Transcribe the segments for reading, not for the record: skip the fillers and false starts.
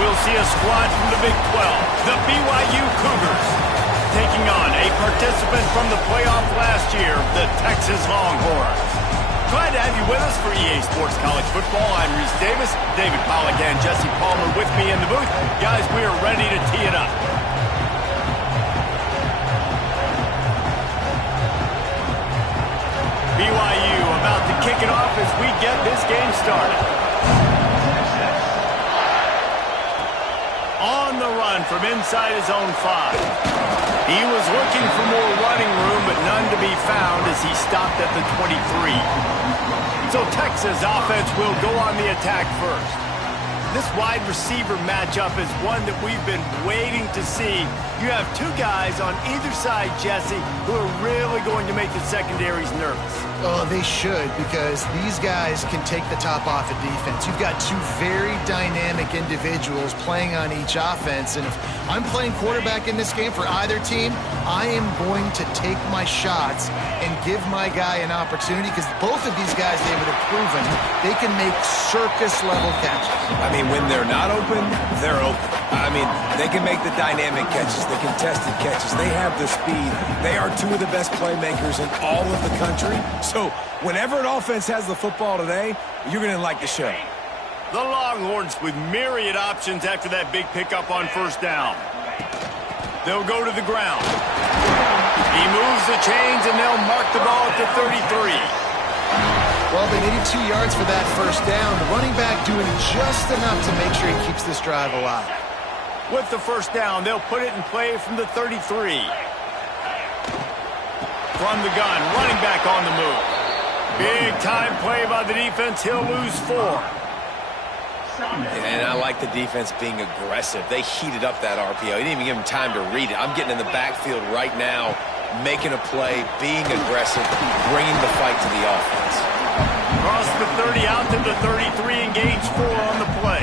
we'll see a squad from the Big 12, the BYU Cougars, taking on a participant from the playoff last year, the Texas Longhorns. Glad to have you with us for EA Sports College Football. I'm Reese Davis, David Pollack and Jesse Palmer with me in the booth. Guys, we are ready to tee it up. BYU about to kick it off as we get this game started. On the run from inside his own 5. He was looking for more running room, but none to be found as he stopped at the 23. So Texas offense will go on the attack first. This wide receiver matchup is one that we've been waiting to see. You have two guys on either side, Jesse, who are really going to make the secondaries nervous. Oh, they should, because these guys can take the top off of defense. You've got two very dynamic individuals playing on each offense, and if I'm playing quarterback in this game for either team, I am going to take my shots and give my guy an opportunity, because both of these guys, David, have proven they can make circus-level catches. I mean, when they're not open, they're open. I mean, they can make the dynamic catches, the contested catches. They have the speed. They are two of the best playmakers in all of the country. So whenever an offense has the football today, you're going to like the show. The Longhorns with myriad options after that big pickup on first down. They'll go to the ground. He moves the chains, and they'll mark the ball at the 33. Well, they needed 2 yards for that first down. The running back doing just enough to make sure he keeps this drive alive. With the first down, they'll put it in play from the 33. From the gun, running back on the move. Big time play by the defense. He'll lose 4. And I like the defense being aggressive. They heated up that RPO. He didn't even give him time to read it. I'm getting in the backfield right now, making a play, being aggressive, bringing the fight to the offense. Across the 30 out to the 33 and gains 4 on the play.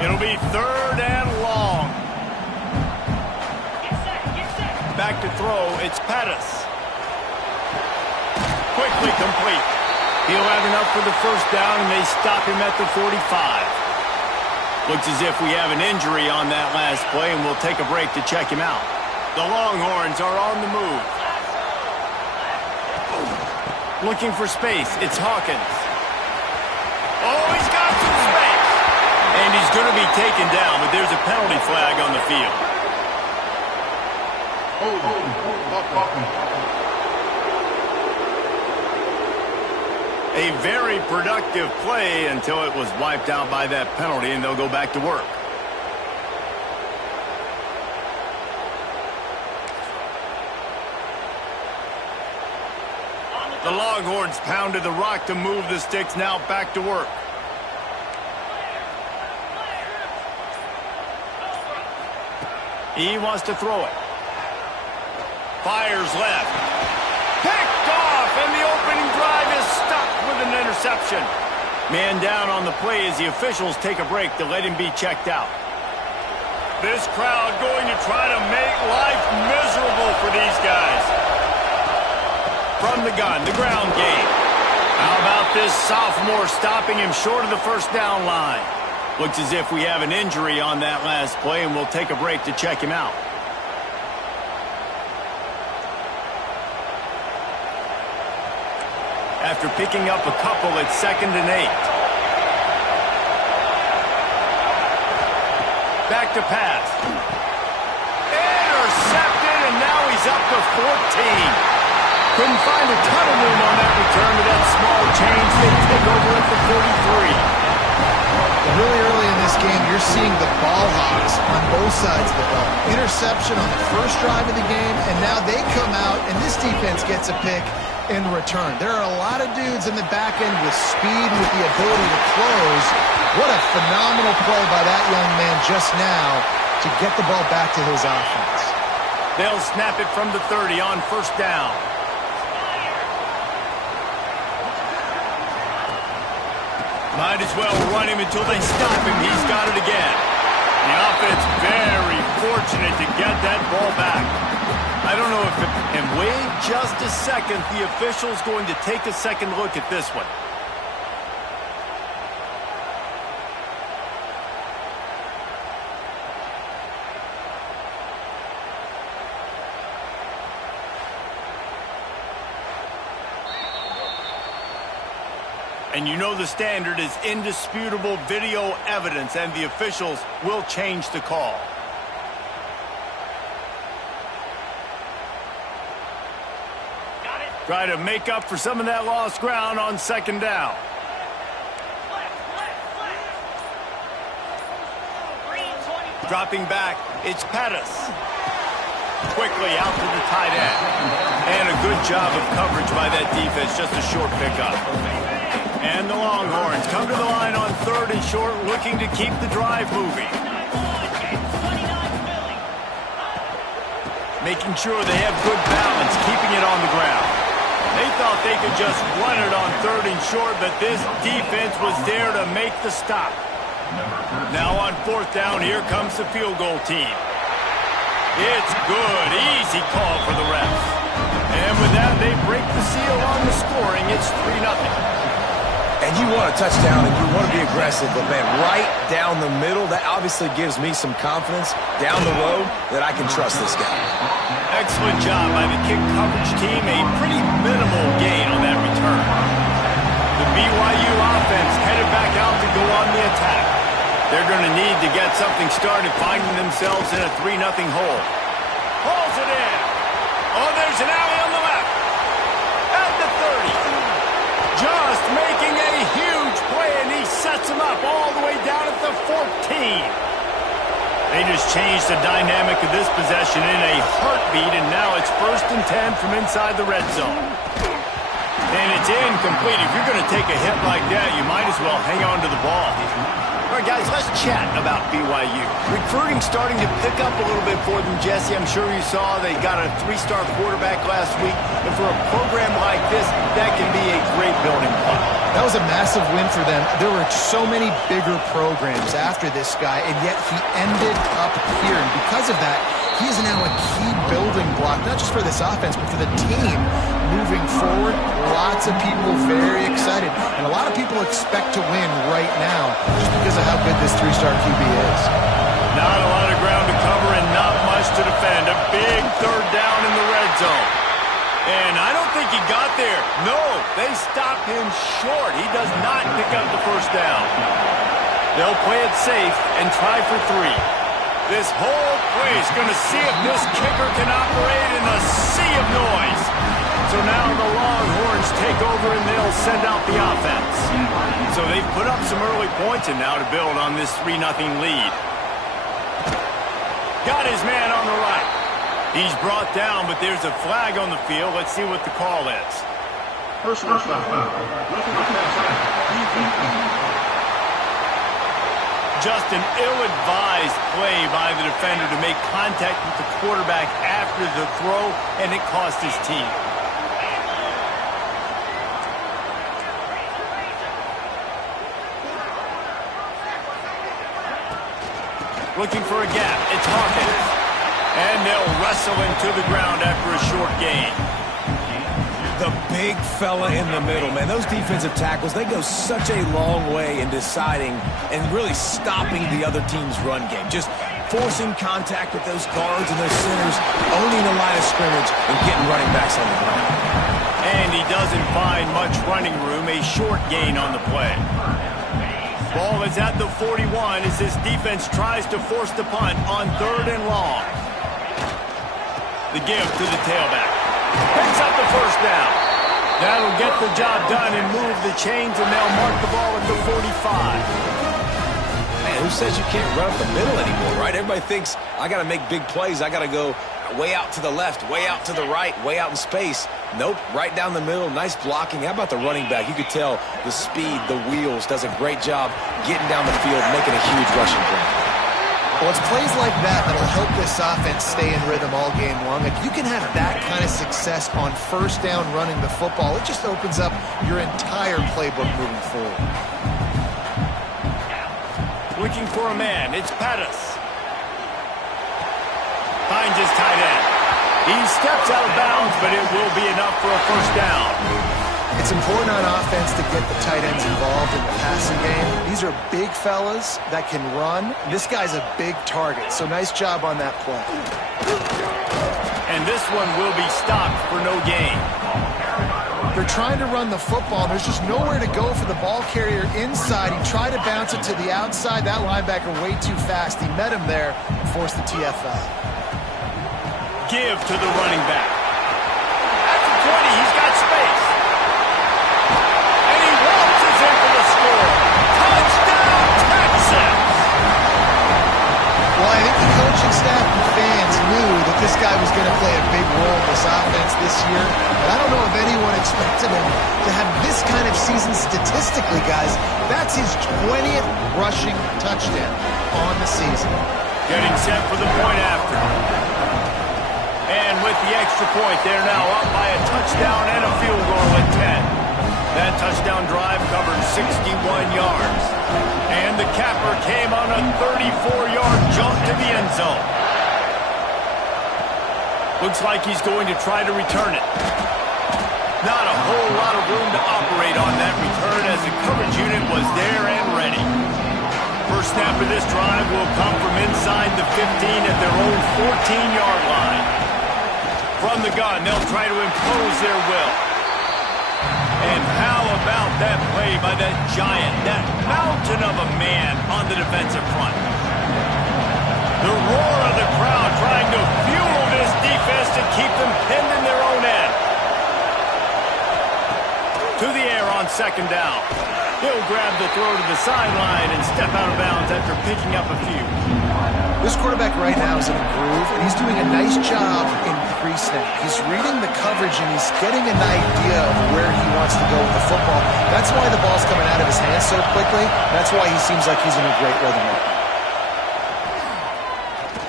It'll be 3rd and long. Back to throw, it's Pettis. Quickly complete. He'll have enough for the first down, and they stop him at the 45. Looks as if we have an injury on that last play, and we'll take a break to check him out. The Longhorns are on the move. Looking for space, it's Hawkins. Oh, he's got some space. And he's going to be taken down, but there's a penalty flag on the field. A very productive play until it was wiped out by that penalty, and they'll go back to work. The Longhorns pounded the rock to move the sticks, now back to work. He wants to throw it. Fires left. Picked off, and the opening drive is stopped with an interception. Man down on the play as the officials take a break to let him be checked out. This crowd going to try to make life miserable for these guys. From the gun, the ground game. How about this sophomore stopping him short of the first down line? Looks as if we have an injury on that last play, and we'll take a break to check him out. After picking up a couple, it's 2nd and 8. Back to pass. Intercepted, and now he's up to 14. Couldn't find a ton of room on that return with that small change. They take over at the 43. Really early in this game, you're seeing the ball hawks on both sides of the ball. Interception on the first drive of the game, and now they come out, and this defense gets a pick in return. There are a lot of dudes in the back end with speed, with the ability to close. What a phenomenal play by that young man just now to get the ball back to his offense. They'll snap it from the 30 on first down. Might as well run him until they stop him. He's got it again. The offense very fortunate to get that ball back. I don't know if it... And wait just a second. The official's going to take a second look at this one. And you know the standard is indisputable video evidence, and the officials will change the call. Try to make up for some of that lost ground on second down. Dropping back, it's Pettis. Quickly out to the tight end. And a good job of coverage by that defense, just a short pickup. And the Longhorns come to the line on third and short, looking to keep the drive moving. Making sure they have good balance, keeping it on the ground. They thought they could just run it on third and short, but this defense was there to make the stop. Now on fourth down, here comes the field goal team. It's good. Easy call for the refs. And with that, they break the seal on the scoring. It's 3-0. And you want a touchdown, and you want to be aggressive, but, man, right down the middle, that obviously gives me some confidence down the road that I can trust this guy. Excellent job by the kick coverage team. A pretty minimal gain on that return. The BYU offense headed back out to go on the attack. They're going to need to get something started, finding themselves in a 3-0 hole. Pulls it in. Oh, there's an alley on the left. At the 30. Just making a huge play, and he sets him up all the way down at the 14. They just changed the dynamic of this possession in a heartbeat, and now it's 1st and 10 from inside the red zone. And it's incomplete. If you're going to take a hit like that, you might as well hang on to the ball. All right, guys, let's chat about BYU. Recruiting starting to pick up a little bit for them, Jesse. I'm sure you saw they got a 3-star quarterback last week. And for a program like this, that can be a great building block. That was a massive win for them. There were so many bigger programs after this guy, and yet he ended up here. And because of that, he is now a key building block, not just for this offense, but for the team moving forward. Lots of people very excited. And a lot of people expect to win right now just because of how good this 3-star QB is. Not a lot of ground to cover and not much to defend. A big third down in the red zone. And I don't think he got there. No, they stop him short. He does not pick up the first down. They'll play it safe and try for 3. This whole play is going to see if this kicker can operate in a sea of noise. So now the Longhorns take over and they'll send out the offense. So they've put up some early points and now to build on this 3-0 lead. Got his man on the right. He's brought down, but there's a flag on the field. Let's see what the call is. Personal foul. Just an ill-advised play by the defender to make contact with the quarterback after the throw, and it cost his team. Looking for a gap. It's Hawkins. And they'll wrestle him to the ground after a short gain. The big fella in the middle, man. Those defensive tackles, they go such a long way in deciding and really stopping the other team's run game. Just forcing contact with those guards and those centers, owning the line of scrimmage, and getting running backs on the ground. And he doesn't find much running room. A short gain on the play. Ball is at the 41 as this defense tries to force the punt on 3rd and long. The give to the tailback. Picks up the first down. That'll get the job done and move the chains, and they'll mark the ball at the 45. Man, who says you can't run up the middle anymore, right? Everybody thinks, I got to make big plays. I got to go way out to the left, way out to the right, way out in space. Nope, right down the middle. Nice blocking. How about the running back? You could tell the speed, the wheels, does a great job getting down the field, making a huge rushing play. Well, it's plays like that that'll help this offense stay in rhythm all game long. If you can have that kind of success on first down running the football, it just opens up your entire playbook moving forward. Looking for a man. It's Pettis. Finds his tight end. He steps out of bounds, but it will be enough for a first down. It's important on offense to get the tight ends involved in the passing game. These are big fellas that can run. This guy's a big target, so nice job on that play. And this one will be stopped for no gain. They're trying to run the football. There's just nowhere to go for the ball carrier inside. He tried to bounce it to the outside. That linebacker way too fast. He met him there and forced the TFL. Give to the running back. At the 20, he's got space. And he waltzes in for the score. Touchdown, Texans! Well, I think the coaching staff and fans knew that this guy was going to play a big role in this offense this year. But I don't know if anyone expected him to have this kind of season statistically, guys. That's his 20th rushing touchdown on the season. Getting set for the point after. And with the extra point, they're now up by a touchdown and a field goal at 10. That touchdown drive covered 61 yards. And the capper came on a 34-yard jump to the end zone. Looks like he's going to try to return it. Not a whole lot of room to operate on that return as the coverage unit was there and ready. First snap of this drive will come from inside the 15 at their own 14-yard line. From the gun, they'll try to impose their will. And how about that play by that giant, that mountain of a man on the defensive front? The roar of the crowd trying to fuel this defense to keep them pinned in their own end. To the air on second down. He'll grab the throw to the sideline and step out of bounds after picking up a few. This quarterback right now is in a groove, and he's doing a nice job in pre-snap. He's reading the coverage, and he's getting an idea of where he wants to go with the football. That's why the ball's coming out of his hands so quickly. That's why he seems like he's in a great rhythm right now.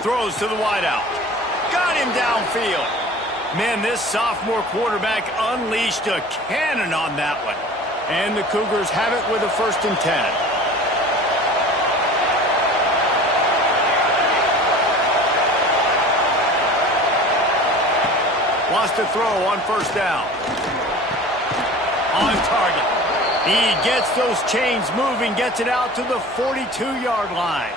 Throws to the wideout. Got him downfield. Man, this sophomore quarterback unleashed a cannon on that one. And the Cougars have it with a 1st and 10. Wants to throw on first down. On target. He gets those chains moving, gets it out to the 42-yard line.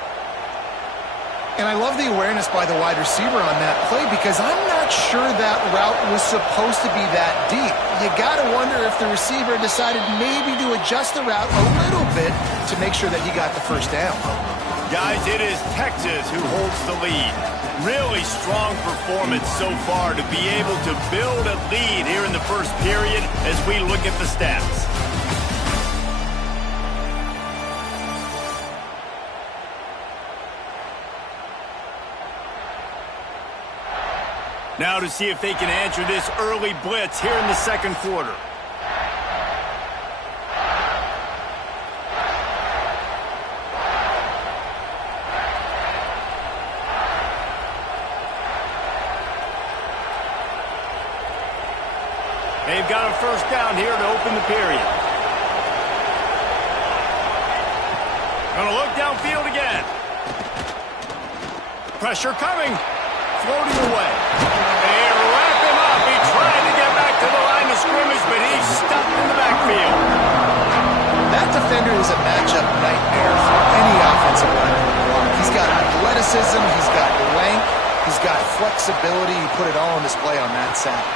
And I love the awareness by the wide receiver on that play because I'm not sure that route was supposed to be that deep. You got to wonder if the receiver decided maybe to adjust the route a little bit to make sure that he got the first down. Guys, it is Texas who holds the lead. Really strong performance so far to be able to build a lead here in the first period as we look at the stats. Now to see if they can answer this early blitz here in the second quarter. They've got a first down here to open the period. Gonna look downfield again. Pressure coming. Floating away. They wrap him up. He tried to get back to the line of scrimmage, but he's stuck in the backfield. That defender is a matchup nightmare for any offensive lineman in the block. He's got athleticism, he's got length, he's got flexibility. He put it all on display on that sack.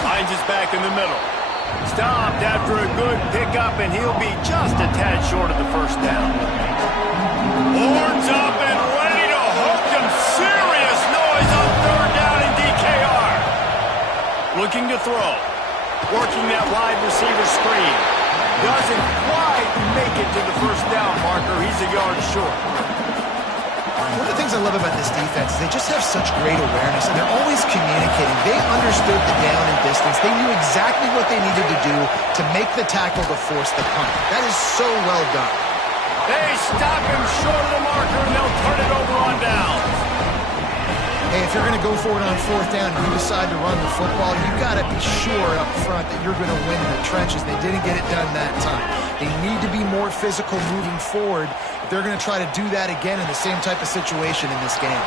Finds his back in the middle. Stopped after a good pickup, and he'll be just a tad short of the first down. Horns up and ready to hook him. Serious noise on third down in DKR. Looking to throw. Working that wide receiver screen. Doesn't quite make it to the first down marker. He's a yard short. One of the things I love about this defense is they just have such great awareness, and they're always communicating. They understood the down and distance. They knew exactly what they needed to do to make the tackle to force the punt. That is so well done. They stop him short of the marker, and they'll turn it over on downs. Hey, if you're going to go for it on fourth down and you decide to run the football, you've got to be sure up front that you're going to win in the trenches. They didn't get it done that time. They need to be more physical moving forward if they're going to try to do that again in the same type of situation in this game.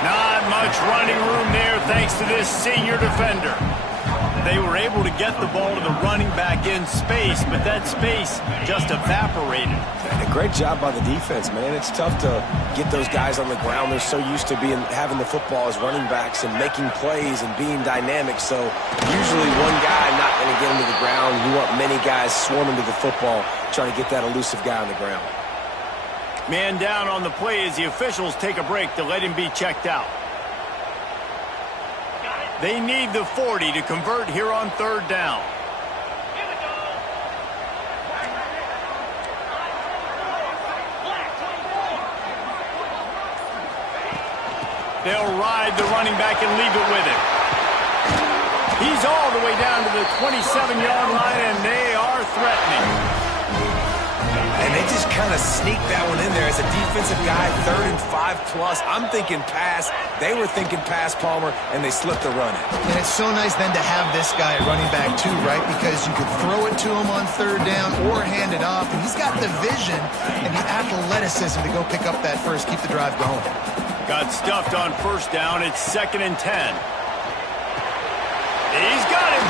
Not much running room there thanks to this senior defender. They were able to get the ball to the running back in space, but that space just evaporated. And a great job by the defense, man. It's tough to get those guys on the ground. They're so used to having the football as running backs and making plays and being dynamic. So usually one guy not going to get him to the ground. You want many guys swarming to the football, trying to get that elusive guy on the ground. Man down on the play as the officials take a break to let him be checked out. They need the 40 to convert here on third down. They'll ride the running back and leave it with him. He's all the way down to the 27-yard line, and they are threatening. And they just kind of sneaked that one in there as a defensive guy, 3rd and 5+. I'm thinking pass. They were thinking pass, Palmer, and they slipped the run in. And it's so nice then to have this guy at running back too, right? Because you could throw it to him on third down or hand it off. And he's got the vision and the athleticism to go pick up that first, keep the drive going. Got stuffed on first down. It's 2nd and 10. He's got him.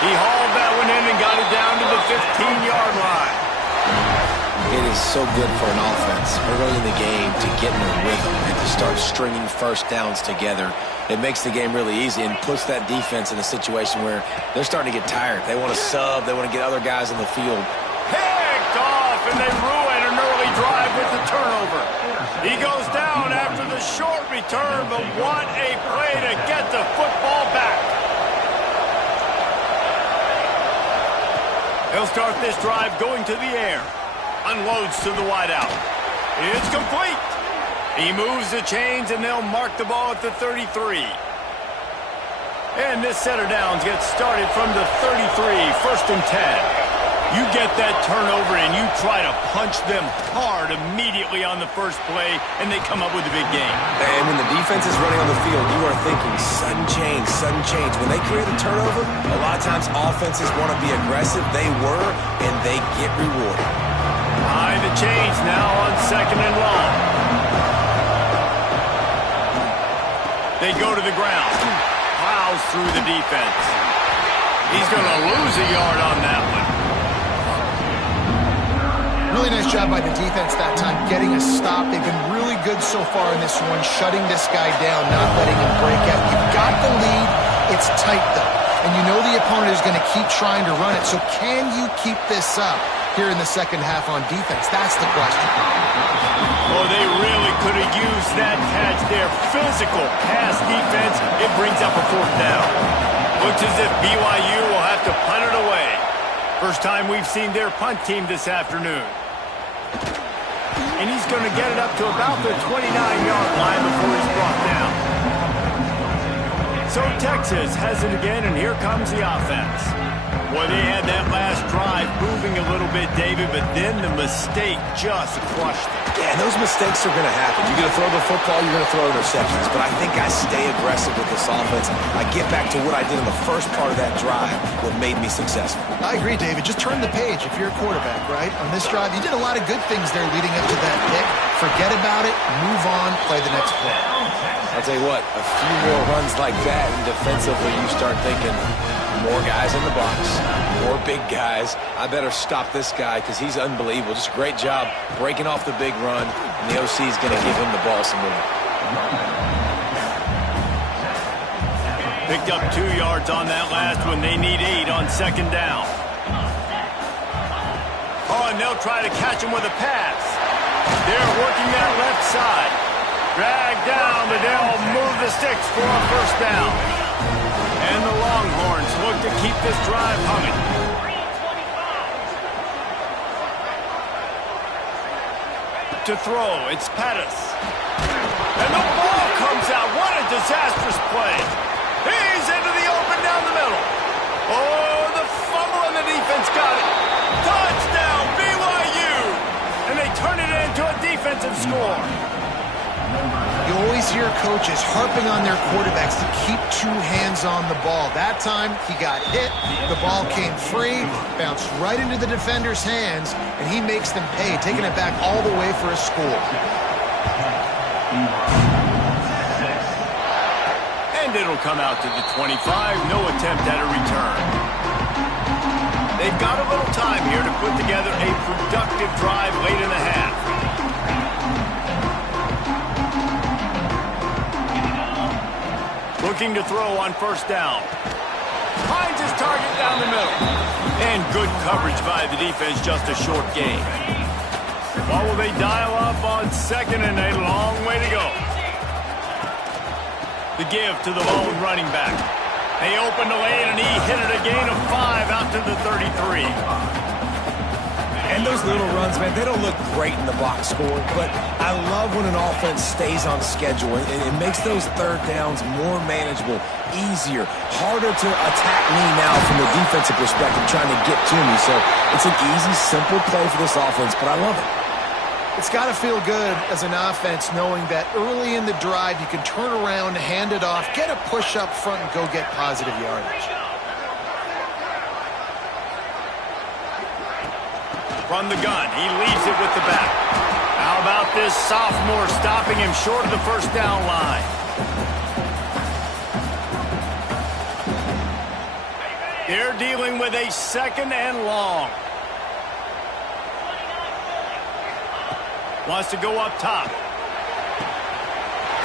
He hauled that one in and got it down to the 15-yard line. It is so good for an offense early in the game to get in a rhythm and to start stringing first downs together. It makes the game really easy and puts that defense in a situation where they're starting to get tired. They want to sub. They want to get other guys in the field. Picked off, and they ruin an early drive with the turnover. He goes down after the short return, but what a play to get the football back. He'll start this drive going to the air. Unloads to the wideout. It's complete. He moves the chains, and they'll mark the ball at the 33. And this set of downs gets started from the 33, 1st and 10. You get that turnover, and you try to punch them hard immediately on the first play, and they come up with a big game. And when the defense is running on the field, you are thinking sudden change, sudden change. When they create a turnover, a lot of times offenses want to be aggressive. They were, and they get rewarded. High the chains now on 2nd and long. They go to the ground. Plows through the defense. He's going to lose a yard on that one. Really nice job by the defense that time, getting a stop. They've been really good so far in this one, shutting this guy down, not letting him break out. You've got the lead. It's tight, though. And you know the opponent is going to keep trying to run it. So can you keep this up here in the second half on defense? That's the question. Oh, they really could have used that catch there. Physical pass defense. It brings up a 4th down. Looks as if BYU will have to punt it away. First time we've seen their punt team this afternoon. And he's going to get it up to about the 29-yard line before he's brought down. So Texas has it again, and here comes the offense. Well, they had that last drive moving a little bit, David, but then the mistake just crushed them. Yeah, and those mistakes are going to happen. You're going to throw the football, you're going to throw interceptions. But I think I stay aggressive with this offense. I get back to what I did in the first part of that drive, what made me successful. I agree, David. Just turn the page if you're a quarterback, right? On this drive, you did a lot of good things there leading up to that pick. Forget about it, move on, play the next play. I'll tell you what, a few more runs like that, and defensively you start thinking, more guys in the box, more big guys. I better stop this guy because he's unbelievable. Just a great job breaking off the big run, and the OC is going to give him the ball some more. Picked up 2 yards on that last one. They need 8 on 2nd down. Oh, and they'll try to catch him with a pass. They're working that left side. Dragged down, but they'll move the sticks for a 1st down. And the Longhorns look to keep this drive humming. To throw, it's Pettis. And the ball comes out. What a disastrous play. He's into the open down the middle. Oh, the fumble and the defense got it. Touchdown, BYU. And they turn it into a defensive score. You always hear coaches harping on their quarterbacks to keep 2 hands on the ball. That time, he got hit, the ball came free, bounced right into the defender's hands, and he makes them pay, taking it back all the way for a score. And it'll come out to the 25. No attempt at a return. They've got a little time here to put together a productive drive late in the half. Looking to throw on first down. Finds his target down the middle. And good coverage by the defense, just a short gain. What will they dial up on second and a long way to go? The give to the lone running back. They opened the lane and he hit it a gain of 5 out to the 33. And those little runs, man, they don't look great in the box score, but I love when an offense stays on schedule. It makes those third downs more manageable, easier, harder to attack me now from the defensive perspective trying to get to me. So it's an easy, simple play for this offense, but I love it. It's got to feel good as an offense knowing that early in the drive you can turn around, hand it off, get a push up front, and go get positive yardage. From the gun, he leaves it with the back. How about this sophomore stopping him short of the first down line? They're dealing with a second and long. Wants to go up top.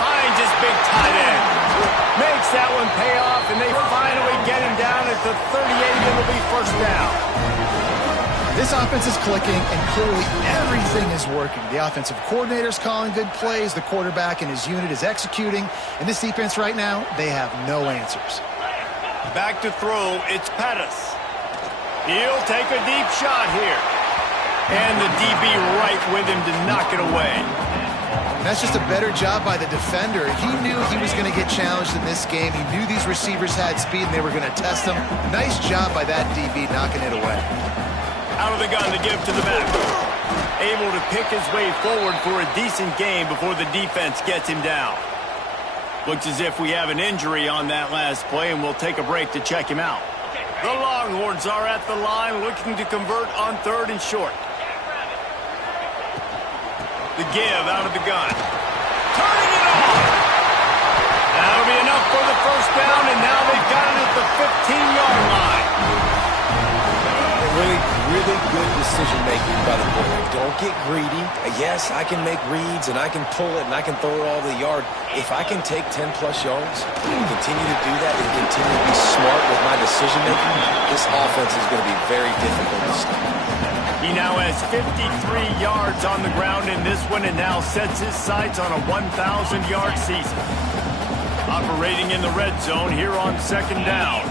Finds his big tight end. Makes that one pay off, and they finally get him down at the 38. It'll be first down. This offense is clicking, and clearly everything is working. The offensive coordinator's calling good plays. The quarterback and his unit is executing. And this defense right now, they have no answers. Back to throw, it's Pettis. He'll take a deep shot here. And the DB right with him to knock it away. That's just a better job by the defender. He knew he was going to get challenged in this game. He knew these receivers had speed and they were going to test him. Nice job by that DB knocking it away. Out of the gun to give to the back. Able to pick his way forward for a decent game before the defense gets him down. Looks as if we have an injury on that last play, and we'll take a break to check him out. The Longhorns are at the line looking to convert on third and short. The give out of the gun. Turning it off. That'll be enough for the first down, and now they've got it at the 15-yard line. Really good decision-making by the quarterback. Don't get greedy. Yes, I can make reads, and I can pull it, and I can throw it all the yard. If I can take 10-plus yards and continue to do that and continue to be smart with my decision-making, this offense is going to be very difficult to stop. He now has 53 yards on the ground in this one and now sets his sights on a 1,000-yard season. Operating in the red zone here on second down.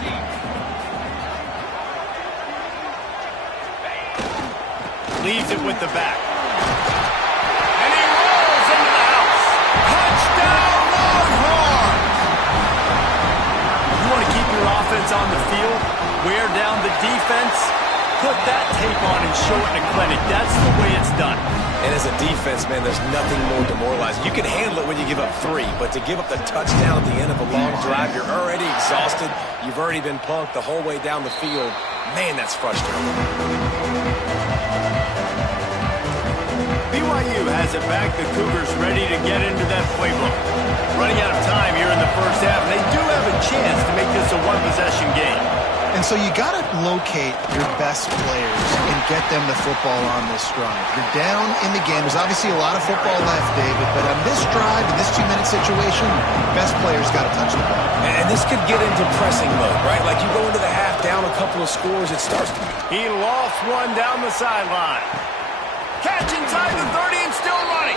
Leaves it with the back. And he rolls into the house. Touchdown, Longhorn! You want to keep your offense on the field, wear down the defense, put that tape on and show it in a clinic. That's the way it's done. And as a defense, man, there's nothing more demoralizing. You can handle it when you give up 3, but to give up the touchdown at the end of a long drive, you're already exhausted. You've already been punked the whole way down the field. Man, that's frustrating. BYU has it back. The Cougars ready to get into that playbook. Running out of time here in the first half, and they do have a chance to make this a one-possession game. And so you got to locate your best players and get them the football on this drive. You're down in the game. There's obviously a lot of football left, David, but on this drive, in this 2-minute situation, best players got to touch the ball. And this could get into pressing mode, right? Like you go into the half down a couple of scores, it starts to... He lost one down the sideline. Catch inside the 30 and still running.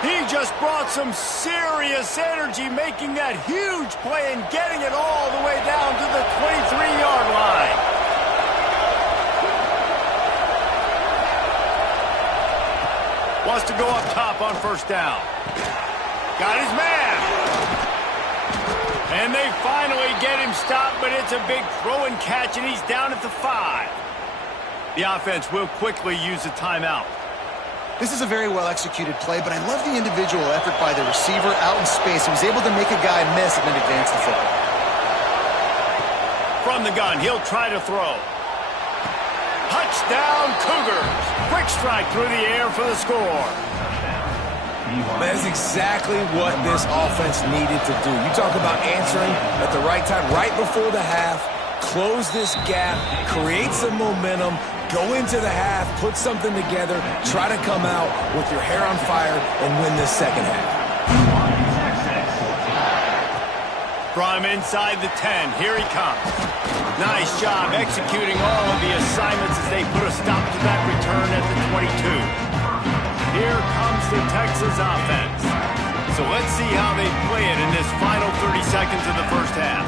He just brought some serious energy making that huge play and getting it all the way down to the 23-yard line. Wants to go up top on first down. Got his man. And they finally get him stopped, but it's a big throw and catch, and he's down at the 5. The offense will quickly use a timeout. This is a very well-executed play, but I love the individual effort by the receiver out in space. He was able to make a guy miss and then advance the football. From the gun, he'll try to throw. Touchdown, Cougars. Quick strike through the air for the score. That's exactly what this offense needed to do. You talk about answering at the right time, right before the half, close this gap, create some momentum, go into the half, put something together, try to come out with your hair on fire and win this second half. From inside the 10, here he comes. Nice job executing all of the assignments as they put a stop to that return at the 22. Here comes the Texas offense. So let's see how they play it in this final 30 seconds of the first half.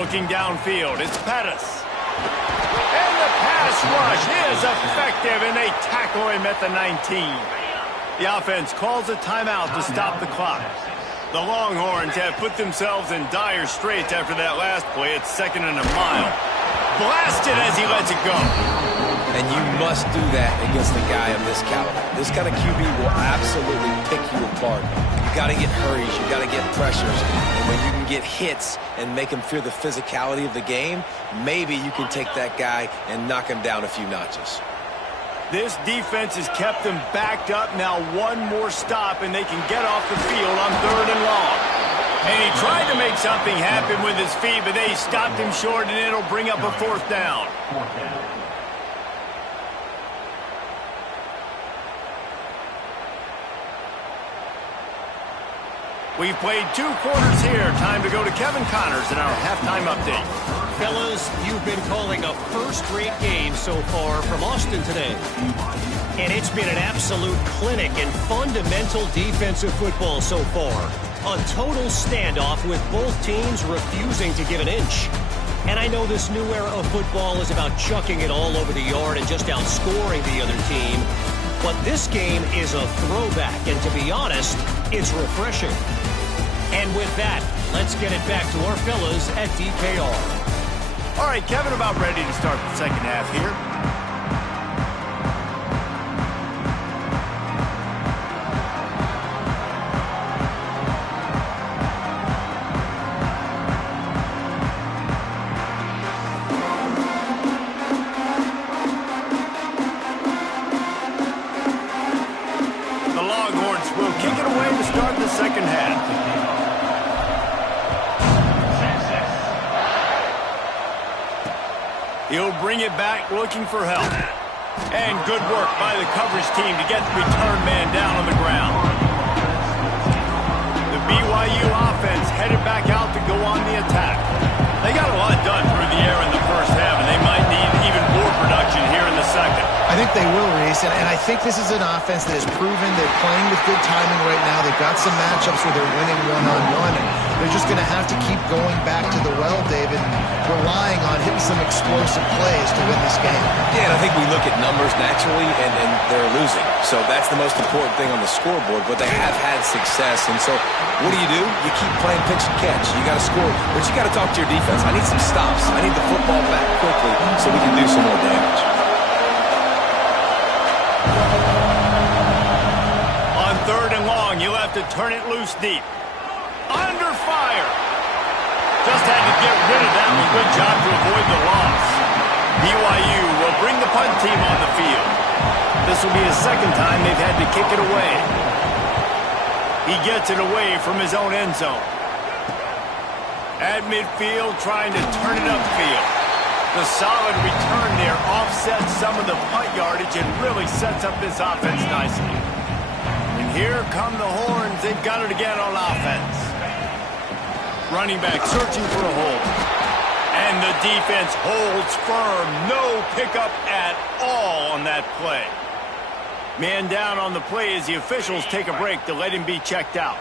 Looking downfield, it's Pettis. And the pass rush is effective, and they tackle him at the 19. The offense calls a timeout to stop the clock. The Longhorns have put themselves in dire straits after that last play. It's 2nd and a mile. Blasted as he lets it go. And you must do that against a guy of this caliber. This kind of QB will absolutely pick you apart. You got to get hurries. You got to get pressures. And when you can get hits and make him fear the physicality of the game, maybe you can take that guy and knock him down a few notches. This defense has kept them backed up. Now one more stop, and they can get off the field on 3rd and long. And he tried to make something happen with his feet, but they stopped him short, and it'll bring up a 4th down. We've played 2 quarters here. Time to go to Kevin Connors in our halftime update. Fellas, you've been calling a first-rate game so far from Austin today. And it's been an absolute clinic in fundamental defensive football so far. A total standoff with both teams refusing to give an inch. And I know this new era of football is about chucking it all over the yard and just outscoring the other team. But this game is a throwback, and to be honest, it's refreshing. And with that, let's get it back to our fellas at DKR. All right, Kevin, about ready to start the second half here. The Longhorns will kick it away to start the second half. He'll bring it back looking for help. And good work by the coverage team to get the return man down on the ground. The BYU offense headed back out to go on the attack. They got a lot done through the air in the first half, and they might need even more production here in the second. I think they will, Reese, and I think this is an offense that has proven they're playing with good timing right now. They've got some matchups where they're winning one-on-one, and they're just going to have to keep going back to the well, David, relying on hitting some explosive plays to win this game. Yeah, and I think we look at numbers naturally, and they're losing. So that's the most important thing on the scoreboard, but they have had success. And so what do? You keep playing pitch and catch. You got to score, but you got to talk to your defense. I need some stops. I need the football back quickly so we can do some more damage. On 3rd and long, you'll have to turn it loose deep. Under fire. Just had to get rid of that one. Good job to avoid the loss. BYU will bring the punt team on the field. This will be the second time they've had to kick it away. He gets it away from his own end zone. At midfield, trying to turn it upfield. The solid return there offsets some of the punt yardage and really sets up this offense nicely. And here come the Horns. They've got it again on offense. Running back searching for a hole. And the defense holds firm. No pickup at all on that play. Man down on the play as the officials take a break to let him be checked out.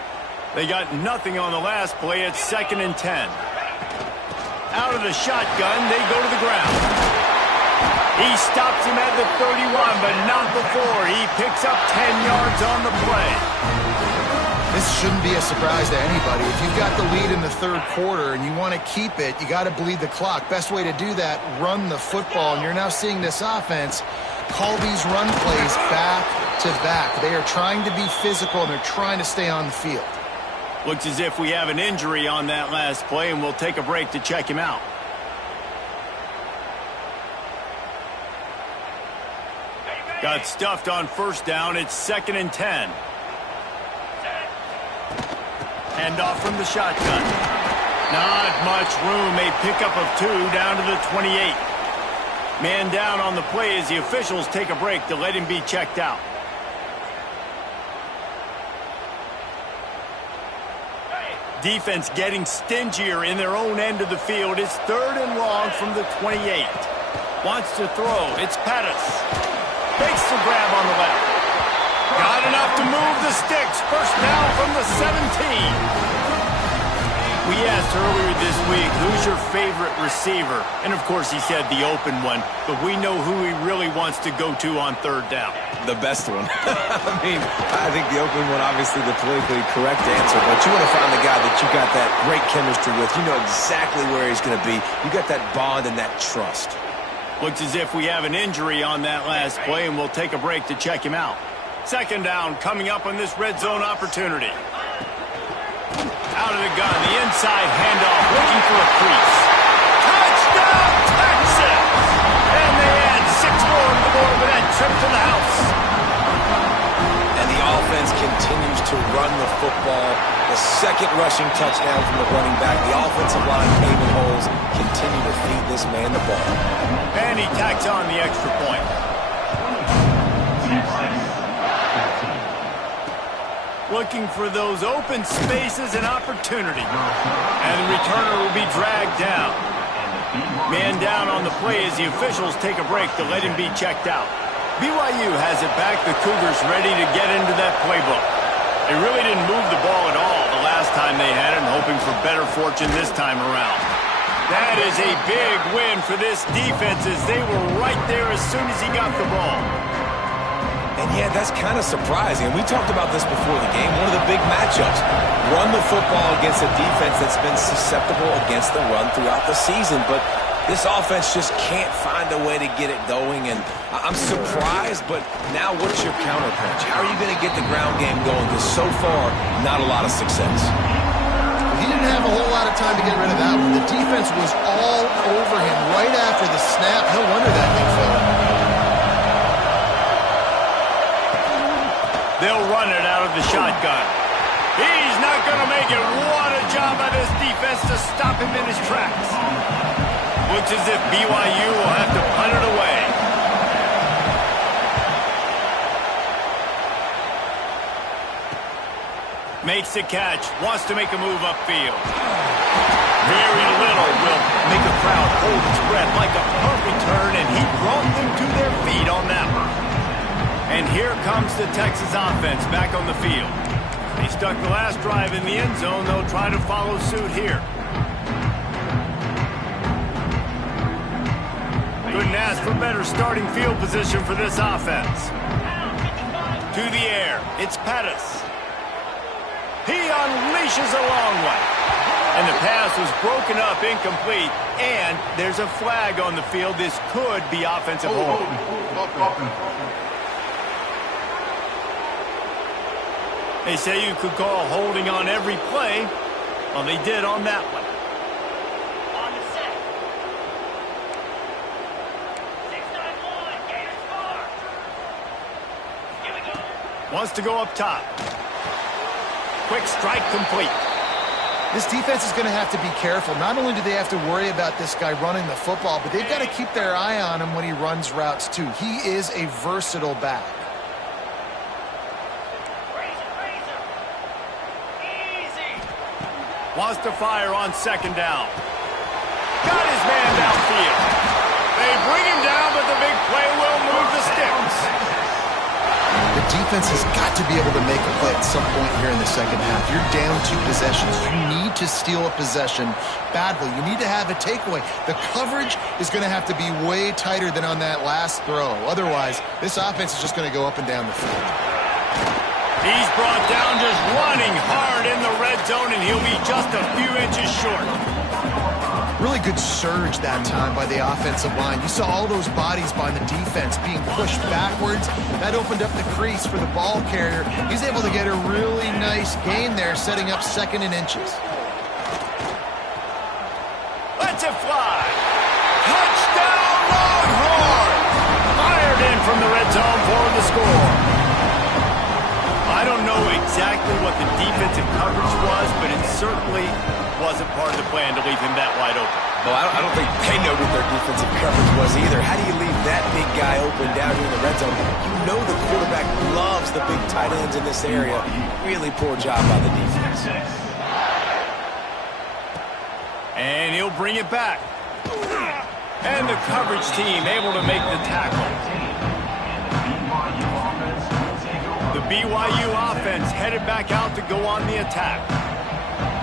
They got nothing on the last play. It's 2nd and 10. Out of the shotgun, they go to the ground. He stops him at the 31, but not before. He picks up 10 yards on the play. This shouldn't be a surprise to anybody. If you've got the lead in the 3rd quarter and you want to keep it, you got to bleed the clock. Best way to do that, run the football. And you're now seeing this offense call these run plays back to back. They are trying to be physical, and they're trying to stay on the field. Looks as if we have an injury on that last play, and we'll take a break to check him out. Got stuffed on 1st down. It's 2nd and 10. Handoff from the shotgun. Not much room. A pickup of 2 down to the 28. Man down on the play as the officials take a break to let him be checked out. Defense getting stingier in their own end of the field. It's 3rd and long from the 28. Wants to throw. It's Pettis. Fakes the grab on the left. Got enough to move the sticks. First down from the 17. We asked earlier this week, who's your favorite receiver? And, of course, he said the open one. But we know who he really wants to go to on 3rd down. The best one. I think the open one, obviously the politically correct answer. But you want to find the guy that you got that great chemistry with. You know exactly where he's going to be. You got that bond and that trust. Looks as if we have an injury on that last play, and we'll take a break to check him out. 2nd down coming up on this red zone opportunity. Out of the gun, the inside handoff, looking for a crease. Touchdown, Texas! And they add 6 more to the board with that trip to the house. And the offense continues to run the football. The 2nd rushing touchdown from the running back. The offensive line paving holes. Continue to feed this man the ball. And he tacks on the extra point. Looking for those open spaces and opportunity. And the returner will be dragged down. Man down on the play as the officials take a break to let him be checked out. BYU has it back. The Cougars ready to get into that playbook. They really didn't move the ball at all the last time they had it, and hoping for better fortune this time around. That is a big win for this defense as they were right there as soon as he got the ball. And yeah, that's kind of surprising. We talked about this before the game. One of the big matchups. Run the football against a defense that's been susceptible against the run throughout the season. But this offense just can't find a way to get it going. And I'm surprised, but now what's your counterpunch? How are you going to get the ground game going? Because so far, not a lot of success. He didn't have a whole lot of time to get rid of that one. The defense was all over him right after the snap. No wonder that thing fell. They'll run it out of the shotgun. He's not going to make it. What a job by this defense to stop him in his tracks. Looks as if BYU will have to punt it away. Makes the catch. Wants to make a move upfield. Very little will make a crowd hold its breath like a punt return, and he brought them to their feet on that one. And here comes the Texas offense back on the field. They stuck the last drive in the end zone. They'll try to follow suit here. Couldn't ask for better starting field position for this offense. To the air. It's Pettis. He unleashes a long one. And the pass was broken up, incomplete. And there's a flag on the field. This could be offensive holding. They say you could call holding on every play. Well, they did on that one. On the set. 6-9-1, Gator score. Here we go. Wants to go up top. Quick strike complete. This defense is going to have to be careful. Not only do they have to worry about this guy running the football, but they've got to keep their eye on him when he runs routes too. He is a versatile back. Wants to fire on 2nd down. Got his man downfield. They bring him down, but the big play will move the sticks. The defense has got to be able to make a play at some point here in the 2nd half. You're down 2 possessions. You need to steal a possession badly. You need to have a takeaway. The coverage is going to have to be way tighter than on that last throw. Otherwise, this offense is just going to go up and down the field. He's brought down just running hard in the red zone, and he'll be just a few inches short. Really good surge that time by the offensive line. You saw all those bodies by the defense being pushed backwards. That opened up the crease for the ball carrier. He's able to get a really nice gain there, setting up 2nd and inches. Lets it fly. Touchdown, Longhorns! Fired in from the red zone for the score. I don't know know exactly what the defensive coverage was, but it certainly wasn't part of the plan to leave him that wide open. Well, I don't think they know what their defensive coverage was either. How do you leave that big guy open down here in the red zone? You know the quarterback loves the big tight ends in this area. Really poor job by the defense. And he'll bring it back. And the coverage team able to make the tackle. The BYU offense headed back out to go on the attack.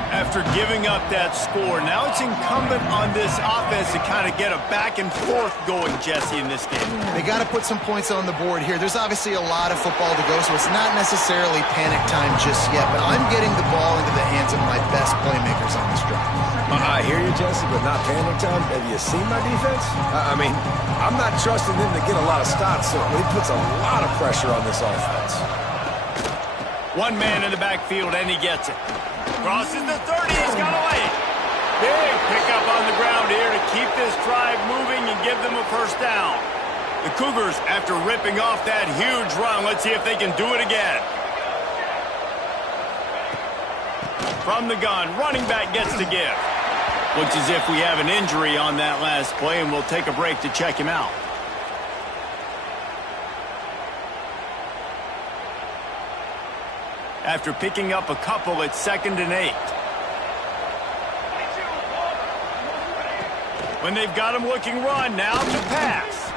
After giving up that score, now it's incumbent on this offense to kind of get a back and forth going, Jesse, in this game. They got to put some points on the board here. There's obviously a lot of football to go, so it's not necessarily panic time just yet, but I'm getting the ball into the hands of my best playmakers on this drive. I hear you, Jesse, but not panic time. Have you seen my defense? I mean, I'm not trusting them to get a lot of stops, so it puts a lot of pressure on this offense. One man in the backfield, and he gets it. Crosses the 30, he's got away. Big pickup on the ground here to keep this drive moving and give them a first down. The Cougars, after ripping off that huge run, let's see if they can do it again. From the gun, running back gets the give. Looks as if we have an injury on that last play, and we'll take a break to check him out. After picking up a couple, it's 2nd and 8. When they've got him looking run, now to pass.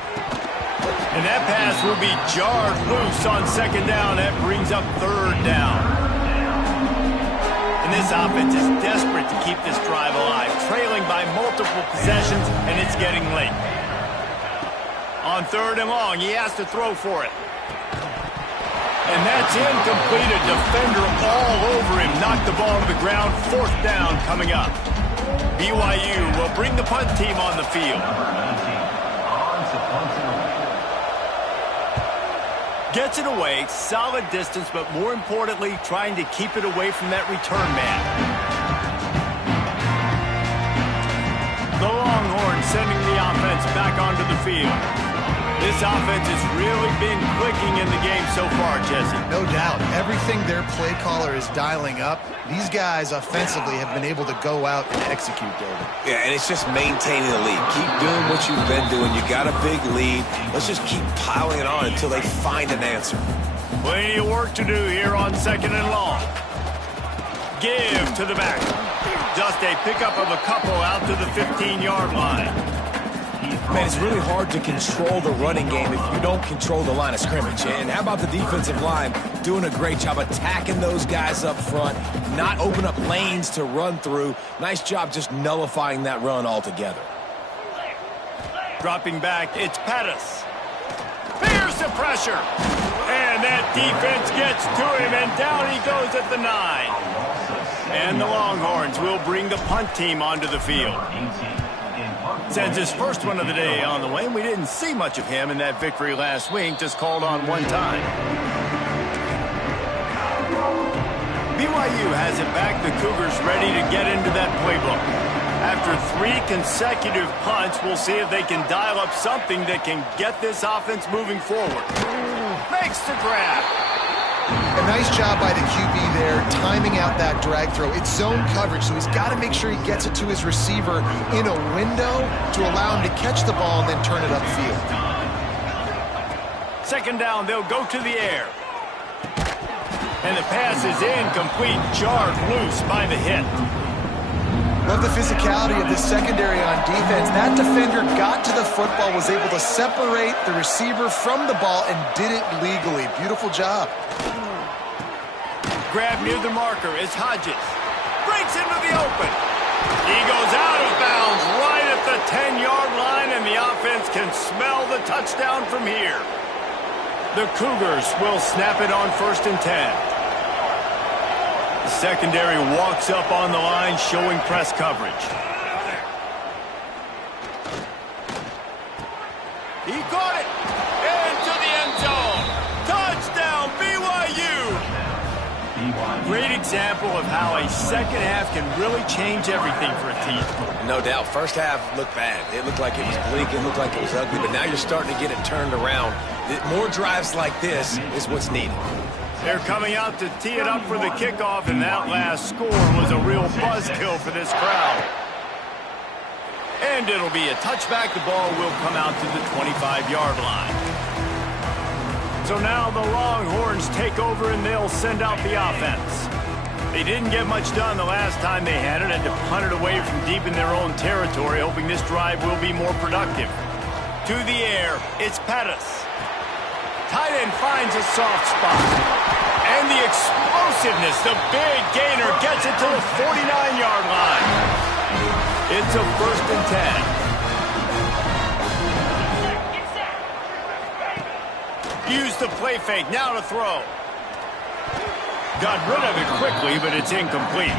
And that pass will be jarred loose on 2nd down. That brings up 3rd down. And this offense is desperate to keep this drive alive, trailing by multiple possessions, and it's getting late. On 3rd and long, he has to throw for it. And that's incomplete. A defender all over him. Knocked the ball to the ground. 4th down coming up. BYU will bring the punt team on the field. Gets it away. Solid distance, but more importantly, trying to keep it away from that return man. The Longhorns sending the offense back onto the field. This offense has really been clicking in the game so far, Jesse. No doubt. Everything their play caller is dialing up, these guys offensively have been able to go out and execute, David. Yeah, and it's just maintaining the lead. Keep doing what you've been doing. You got a big lead. Let's just keep piling it on until they find an answer. Plenty of work to do here on 2nd and long. Give to the back. Just a pickup of a couple out to the 15-yard line. Man, it's really hard to control the running game if you don't control the line of scrimmage. And how about the defensive line doing a great job attacking those guys up front, not open up lanes to run through. Nice job just nullifying that run altogether. Dropping back, it's Pettis. Fears the pressure. And that defense gets to him, and down he goes at the 9. And the Longhorns will bring the punt team onto the field. Sends his first one of the day on the way, and we didn't see much of him in that victory last week, just called on one time. BYU has it back. The Cougars ready to get into that playbook. After 3 consecutive punts, we'll see if they can dial up something that can get this offense moving forward. Makes the grab. A nice job by the QB there, timing out that drag throw. It's zone coverage, so he's got to make sure he gets it to his receiver in a window to allow him to catch the ball and then turn it upfield. 2nd down, they'll go to the air. And the pass is incomplete, jarred loose by the hit. Love the physicality of this secondary on defense. That defender got to the football, was able to separate the receiver from the ball, and did it legally. Beautiful job. Grab near the marker is Hodges. Breaks into the open. He goes out of bounds right at the 10-yard line, and the offense can smell the touchdown from here. The Cougars will snap it on 1st and 10. The secondary walks up on the line, showing press coverage. He caught it into the end zone. Touchdown, BYU. Great example of how a second half can really change everything for a team. No doubt. First half looked bad. It looked like it was bleak. It looked like it was ugly. But now you're starting to get it turned around. More drives like this is what's needed. They're coming out to tee it up for the kickoff, and that last score was a real buzzkill for this crowd. And it'll be a touchback. The ball will come out to the 25-yard line. So now the Longhorns take over, and they'll send out the offense. They didn't get much done the last time they had it, and to punt it away from deep in their own territory, hoping this drive will be more productive. To the air, it's Pettis. Tight end finds a soft spot. And the explosiveness, the big gainer gets it to the 49-yard line. It's a 1st and 10. Use the play fake, now to throw. Got rid of it quickly, but it's incomplete.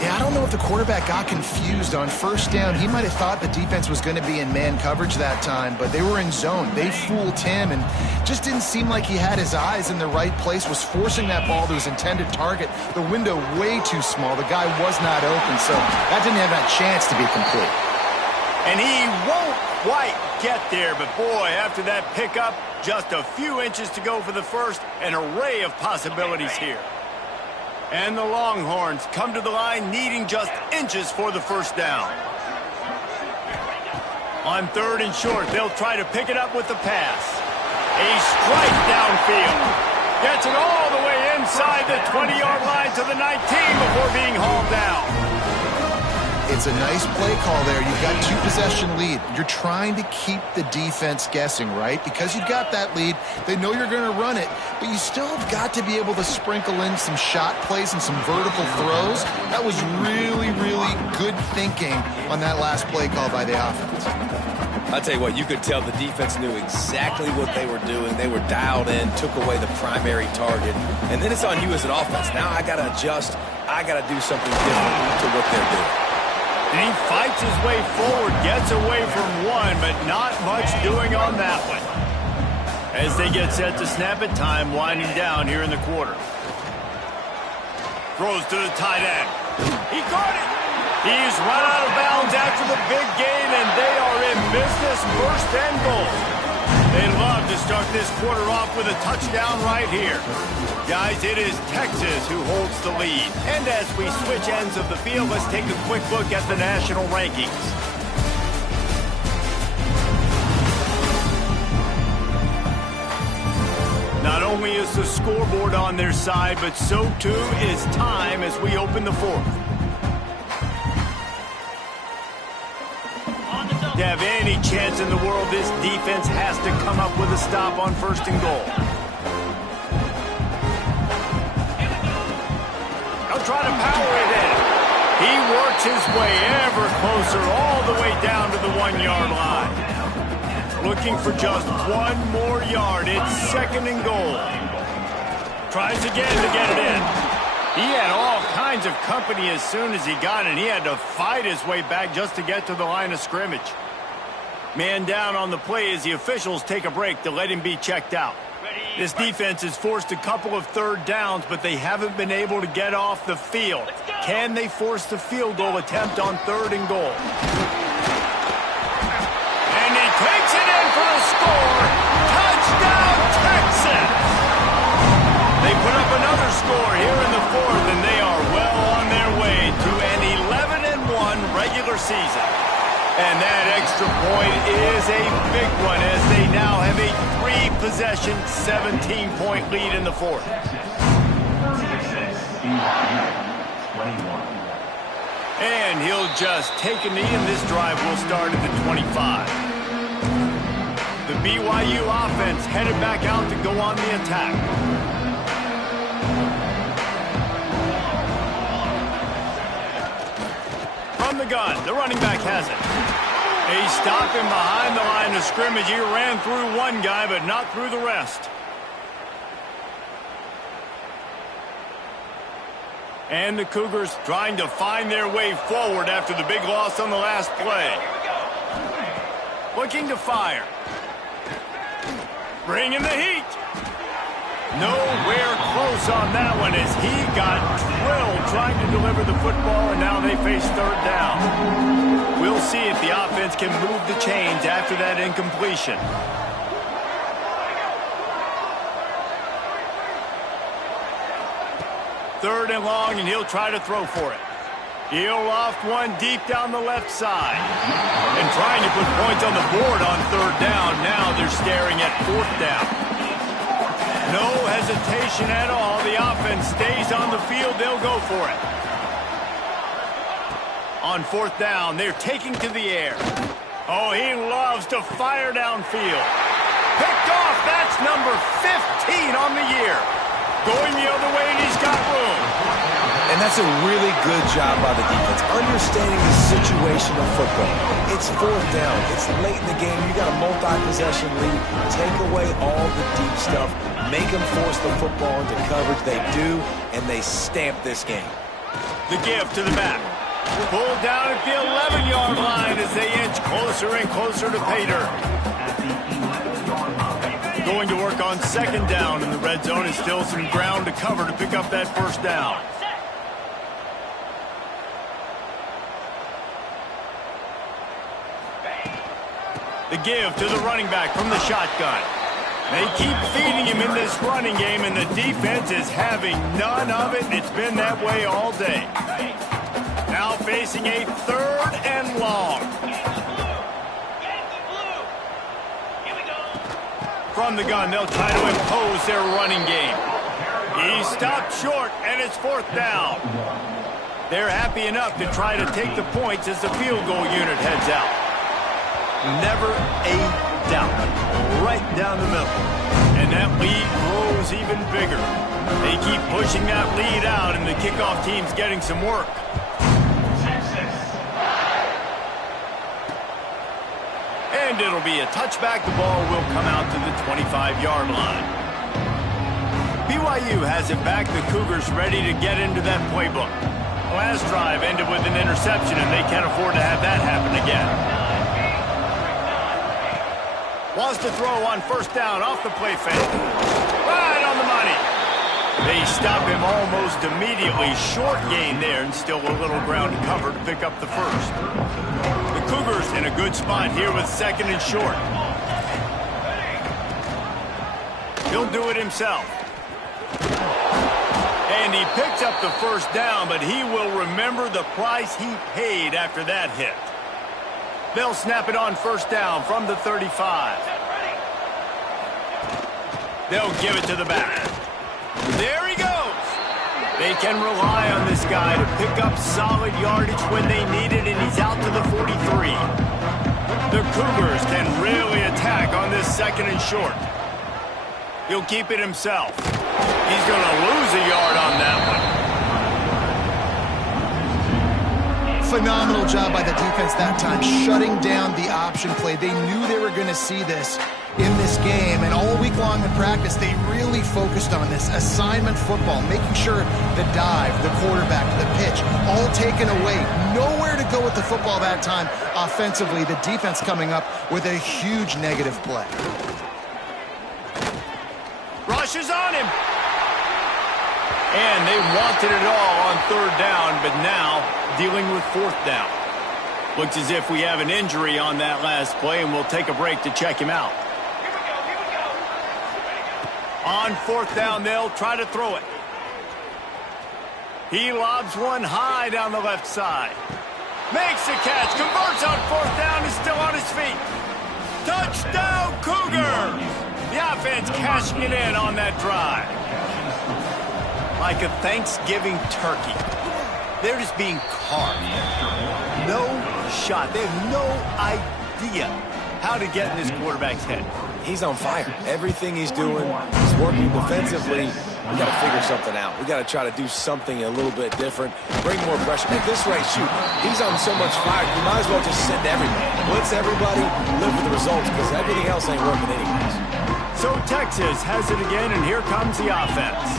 Yeah, I don't know if the quarterback got confused on 1st down. He might have thought the defense was going to be in man coverage that time, but they were in zone. They fooled him and just didn't seem like he had his eyes in the right place, was forcing that ball to his intended target. The window way too small. The guy was not open, so that didn't have that chance to be complete. And he won't quite get there, but boy, after that pickup, just a few inches to go for the first, an array of possibilities here. And the Longhorns come to the line needing just inches for the 1st down. On 3rd and short, they'll try to pick it up with the pass. A strike downfield. Gets it all the way inside the 20-yard line to the 19 before being hauled down. It's a nice play call there. You've got 2-possession lead. You're trying to keep the defense guessing, right? Because you've got that lead, they know you're going to run it, but you still have got to be able to sprinkle in some shot plays and some vertical throws. That was really, really good thinking on that last play call by the offense. I'll tell you what, you could tell the defense knew exactly what they were doing. They were dialed in, took away the primary target, and then it's on you as an offense. Now I got to adjust. I got to do something different to what they're doing. And he fights his way forward, gets away from one, but not much doing on that one. As they get set to snap it, time winding down here in the quarter. Throws to the tight end. He caught it. He's run out of bounds after the big gain, and they are in business, 1st and goal. They love to start this quarter off with a touchdown right here. Guys, it is Texas who holds the lead. And as we switch ends of the field, let's take a quick look at the national rankings. Not only is the scoreboard on their side, but so too is time as we open the 4th. To have any chance in the world, this defense has to come up with a stop on 1st and goal. They'll try to power it in. He works his way ever closer all the way down to the 1-yard line. Looking for just one more yard. It's 2nd and goal. Tries again to get it in. He had all kinds of company as soon as he got it. He had to fight his way back just to get to the line of scrimmage. Man down on the play as the officials take a break to let him be checked out. This defense has forced a couple of 3rd downs, but they haven't been able to get off the field. Can they force the field goal attempt on 3rd and goal? And he takes it in for a score. Touchdown, Texas! They put up another score here in the 4th, and they are well on their way to an 11-1 regular season. And that extra point is a big one as they now have a 3-possession, 17-point lead in the 4th. And he'll just take a knee, and this drive will start at the 25. The BYU offense headed back out to go on the attack. From the gun, the running back has it. They stop him behind the line of scrimmage. He ran through one guy, but not through the rest. And the Cougars trying to find their way forward after the big loss on the last play. Looking to fire. Bring in the heat. Nowhere close on that one as he got drilled trying to deliver the football, and now they face 3rd down. We'll see if the offense can move the chains after that incompletion. 3rd and long, and he'll try to throw for it. He'll loft one deep down the left side. And trying to put points on the board on 3rd down. Now they're staring at 4th down. No hesitation at all. The offense stays on the field. They'll go for it. On 4th down, they're taking to the air. Oh, he loves to fire downfield. Picked off. That's number 15 on the year. Going the other way, and he's got room. And that's a really good job by the defense, understanding the situation of football. It's 4th down. It's late in the game. You got a multi-possession lead. Take away all the deep stuff. Make them force the football into coverage. They do, and they stamp this game. The give to the back. Pulled down at the 11-yard line as they inch closer and closer to pay dirt. Going to work on 2nd down in the red zone, and still some ground to cover to pick up that 1st down. The give to the running back from the shotgun. They keep feeding him in this running game, and the defense is having none of it, and it's been that way all day. Now facing a 3rd and long. From the gun, they'll try to impose their running game. He stopped short, and it's 4th down. They're happy enough to try to take the points as the field goal unit heads out. Never a doubt. Right down the middle. And that lead grows even bigger. They keep pushing that lead out, and the kickoff team's getting some work. And it'll be a touchback. The ball will come out to the 25-yard line. BYU has it back. The Cougars ready to get into that playbook. Last drive ended with an interception, and they can't afford to have that happen again. Wants to throw on 1st down off the play fake. Right on the money. They stop him almost immediately. Short gain there, and still a little ground to cover to pick up the 1st. The Cougars in a good spot here with 2nd and short. He'll do it himself. And he picks up the 1st down, but he will remember the price he paid after that hit. They'll snap it on 1st down from the 35. They'll give it to the back. There he goes. They can rely on this guy to pick up solid yardage when they need it, and he's out to the 43. The Cougars can really attack on this 2nd and short. He'll keep it himself. He's going to lose a yard on that one. Phenomenal job by the defense that time, shutting down the option play. They knew they were going to see this in this game, and all week long in practice, they really focused on this assignment football, making sure the dive, the quarterback, the pitch, all taken away. Nowhere to go with the football that time offensively. The defense coming up with a huge negative play. Rushes on him. And they wanted it all on 3rd down, but now dealing with 4th down. Looks as if we have an injury on that last play, and we'll take a break to check him out. On 4th down, they'll try to throw it. He lobs one high down the left side. Makes the catch, converts on 4th down, is still on his feet. Touchdown, Cougar! The offense cashing it in on that drive. Like a Thanksgiving turkey. They're just being carved. No shot. They have no idea how to get in this quarterback's head. He's on fire. Everything he's doing, he's working defensively. We got to figure something out. We got to try to do something a little bit different. Bring more pressure. At this rate, shoot, he's on so much fire. You might as well just send everybody. Blitz everybody, live with the results, because everything else ain't working anyways. So Texas has it again, and here comes the offense.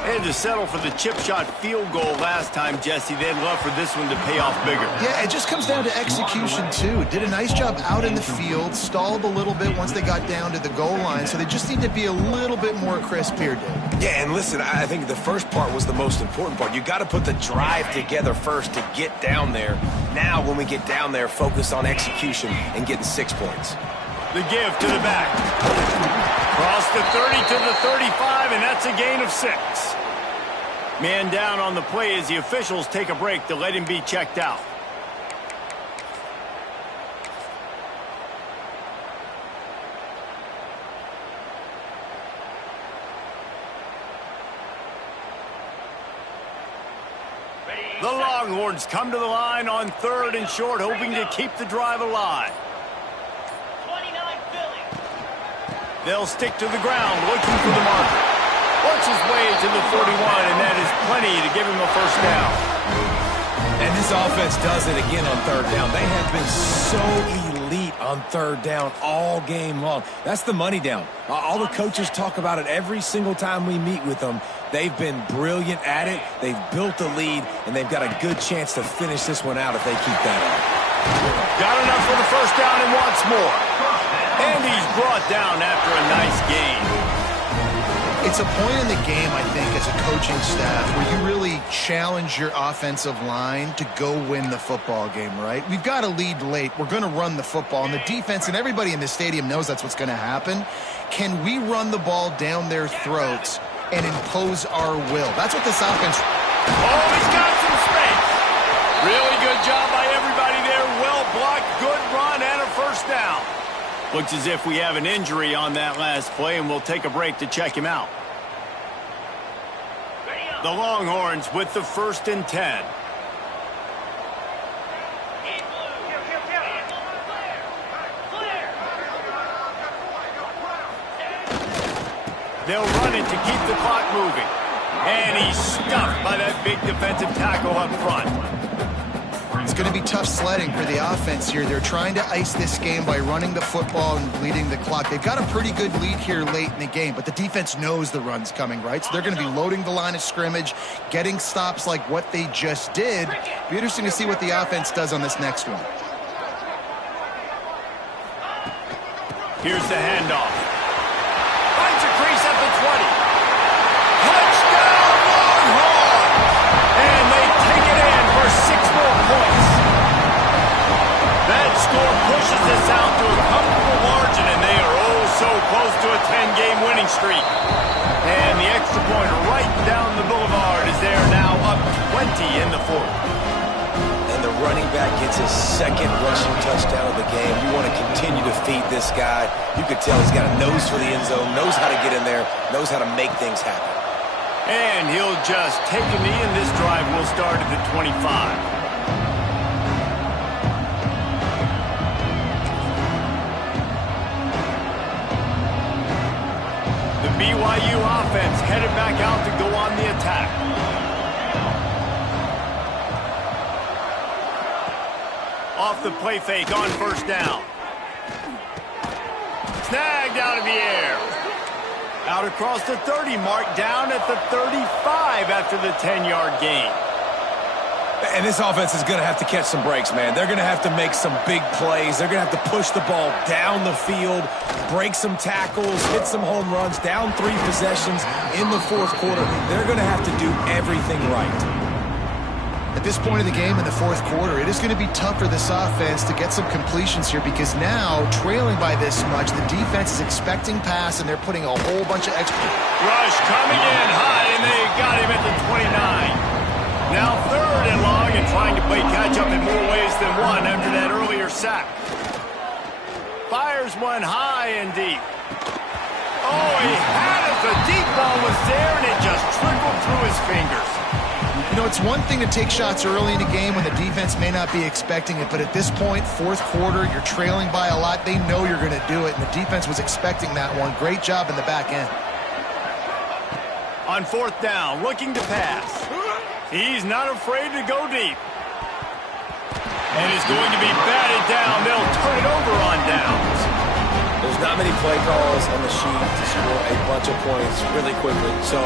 They had to settle for the chip shot field goal last time, Jesse. They'd love for this one to pay off bigger. Yeah, it just comes down to execution, too. Did a nice job out in the field, stalled a little bit once they got down to the goal line, so they just need to be a little bit more crisp here, Dave. Yeah, and listen, I think the first part was the most important part. You got to put the drive together first to get down there. Now, when we get down there, focus on execution and getting 6 points. The give to the back. Across the 30 to the 35, and that's a gain of 6. Man down on the play as the officials take a break to let him be checked out. The Longhorns come to the line on 3rd and short, hoping to keep the drive alive. 29 Philly. They'll stick to the ground, looking for the marker. Works his way to the 41, and that is plenty to give him a first down. And this offense does it again on 3rd down. They have been so elite on 3rd down all game long. That's the money down. All the coaches talk about it every single time we meet with them. They've been brilliant at it. They've built a lead, and they've got a good chance to finish this one out if they keep that up. Got enough for the first down and wants more. And he's brought down after a nice gain. It's a point in the game, I think, as a coaching staff where you really challenge your offensive line to go win the football game, right? We've got a lead late. We're going to run the football, and the defense and everybody in the stadium knows that's what's going to happen. Can we run the ball down their throats and impose our will? That's what this offense... Oh, he's got some space. Really good job by everybody there. Well blocked, good run, and a first down. Looks as if we have an injury on that last play, and we'll take a break to check him out. The Longhorns with the 1st and 10. They'll run it to keep the clock moving. And he's stuffed by that big defensive tackle up front. It's going to be tough sledding for the offense here. They're trying to ice this game by running the football and bleeding the clock. They've got a pretty good lead here late in the game, but the defense knows the run's coming, right? So they're going to be loading the line of scrimmage, getting stops like what they just did. Be interesting to see what the offense does on this next one. Here's the handoff. Finds a crease at the 20. Touchdown, Longhorns! And they take it in for 6 more points. That score pushes this out to a comfortable margin, and they are oh so close to a 10-game winning streak. And the extra point right down the boulevard is there now, up 20 in the 4th. And the running back gets his 2nd rushing touchdown of the game. You want to continue to feed this guy. You could tell he's got a nose for the end zone, knows how to get in there, knows how to make things happen. And he'll just take a knee, and this drive will start at the 25. The BYU offense headed back out to go on the attack. Off the play fake on 1st down. Snagged out of the air. Out across the 30 mark, down at the 35 after the 10-yard gain. And this offense is going to have to catch some breaks, man. They're going to have to make some big plays. They're going to have to push the ball down the field, break some tackles, hit some home runs, down 3 possessions in the 4th quarter. They're going to have to do everything right. At this point of the game in the 4th quarter, it is going to be tough for this offense to get some completions here because now, trailing by this much, the defense is expecting pass, and they're putting a whole bunch of extra... Rush coming in high, and they got him at the 29. Now 3rd and long, and trying to play catch-up in more ways than one after that earlier sack. Fires one high and deep. Oh, he had it. The deep ball was there, and it just trickled through his fingers. You know, it's one thing to take shots early in the game when the defense may not be expecting it, but at this point, 4th quarter, you're trailing by a lot. They know you're going to do it, and the defense was expecting that one. Great job in the back end. On 4th down, looking to pass. He's not afraid to go deep. And he's going to be batted down. They'll turn it over on downs. There's not many play calls on the sheet to score a bunch of points really quickly, so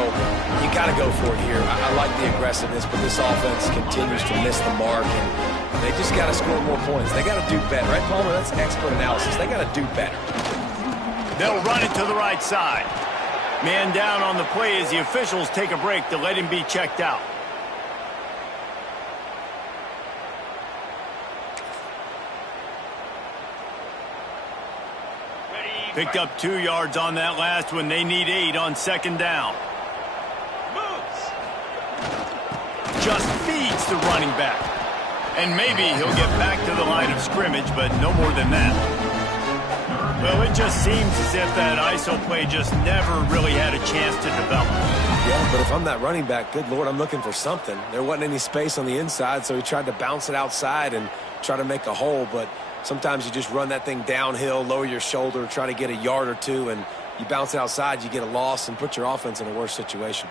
you got to go for it here. I like the aggressiveness, but this offense continues to miss the mark, and they just got to score more points. They got to do better, right, Palmer? That's expert analysis. They got to do better. They'll run it to the right side. Man down on the play as the officials take a break to let him be checked out. Picked up 2 yards on that last one. They need 8 on 2nd down. Moves. just feeds the running back. And maybe he'll get back to the line of scrimmage, but no more than that. Well, it just seems as if that ISO play just never really had a chance to develop. Yeah, but if I'm that running back, good Lord, I'm looking for something. There wasn't any space on the inside, so he tried to bounce it outside and try to make a hole, but sometimes you just run that thing downhill, lower your shoulder, try to get a yard or two, and you bounce it outside, you get a loss, and put your offense in a worse situation.